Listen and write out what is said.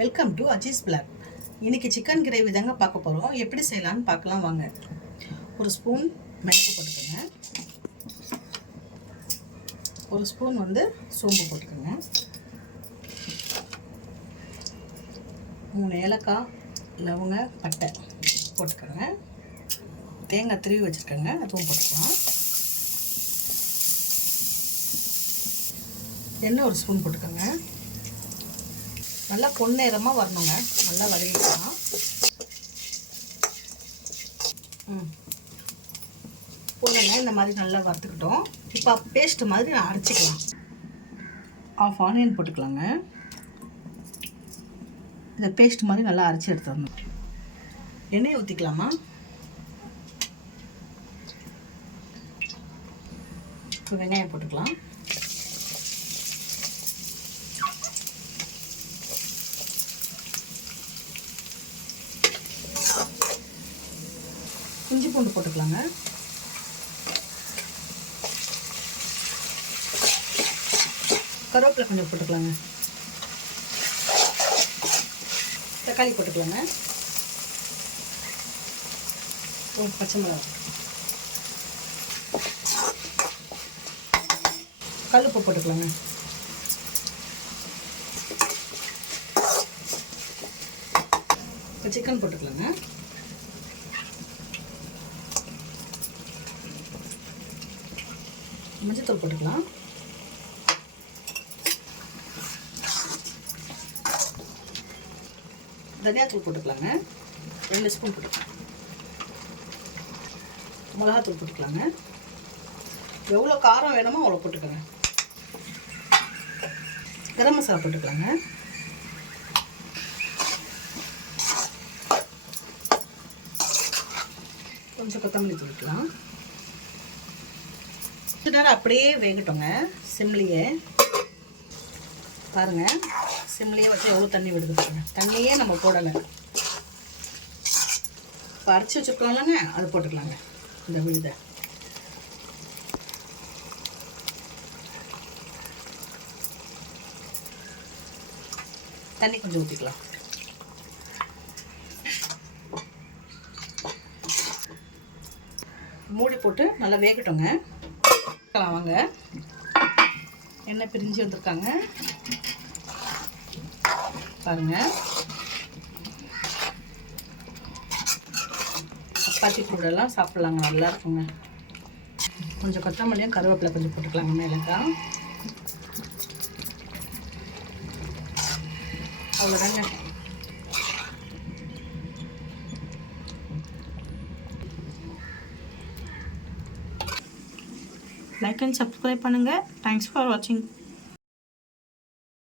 Welcome to Aziz blog. இன்றைக்கி chicken gravy தாங்க பார்க்க போகிறோம். எப்படி செய்யலான்னு பார்க்கலாம் வாங்க. ஒரு ஸ்பூன் மிளகு போட்டுக்கோங்க. ஒரு ஸ்பூன் சோம்பு போட்டுக்கோங்க. 3 ஏலக்காய், லவங்க, பட்டை போட்டுக்கோங்க. தேங்காய் திருவி வச்சுருக்கேங்க, அதுவும் போட்டுக்கலாம். எண்ணெய் ஒரு ஸ்பூன் போட்டுக்கோங்க. நல்லா பொன்னிறமாக வரணுங்க, நல்லா வதக்கிக்கலாம். பொண்ணுங்க இந்த மாதிரி நல்லா வறுத்துக்கிட்டோம். இப்போ பேஸ்ட்டு மாதிரி நான் அரைச்சிக்கலாம். 1/2 ஆனியன் போட்டுக்கலாங்க. இந்த பேஸ்ட் மாதிரி நல்லா அரைச்சி எடுத்துடணும். எண்ணெயை ஊற்றிக்கலாமா? இப்போ வெங்காயம் போட்டுக்கலாம். இஞ்சி பூண்டு போட்டுக்கலாங்க. கருவேப்பிலை கொஞ்சம் போட்டுக்கலாங்க. தக்காளி போட்டுக்கலாங்க. பச்சை மிளகாய், கல்லுப்பு போட்டுக்கலாங்க. சிக்கன் போட்டுக்கலாங்க. மஞ்சத்தூள் போட்டுக்கலாம். தனியாத்தூள் போட்டுக்கலாங்க. 2 ஸ்பூன் போட்டுக்கலாம். மிளகாத்தூள் போட்டுக்கலாங்க. எவ்வளோ காரம் வேணுமோ அவ்வளோ போட்டுக்கோங்க. கரம் மசாலா போட்டுக்கலாங்க. கொஞ்சம் கொத்தமல்லி தூக்கிக்கலாம். நேரம் அப்படியே வேகட்டோங்க. சிம்லியே பாருங்கள், சிம்லியே வச்சு எவ்வளோ தண்ணி விடுது பாருங்க. தண்ணியே நம்ம போடலை. இப்போ அரைச்சி வச்சுருக்கோம்லங்க, அது போட்டுக்கலாங்க. இந்த விழுதை தண்ணி கொஞ்சம் ஊற்றிக்கலாம். மூடி போட்டு நல்லா வேகட்டோங்க. வாங்க, எண்ணெய் பிரிஞ்சு வந்திருக்காங்க பாருங்க. சப்பாத்தி கூடெல்லாம் சாப்பிட்லாங்க, நல்லா இருக்குங்க. கொஞ்சம் கொத்தமல்லியும் கருவேப்பிலை கொஞ்சம் போட்டுக்கலாங்க மேலேக்கா. அவ்வளோதாங்க. லைக் அண்ட் சப்ஸ்கிரைப் பண்ணுங்கள். தேங்க்ஸ் ஃபார் வாட்சிங்.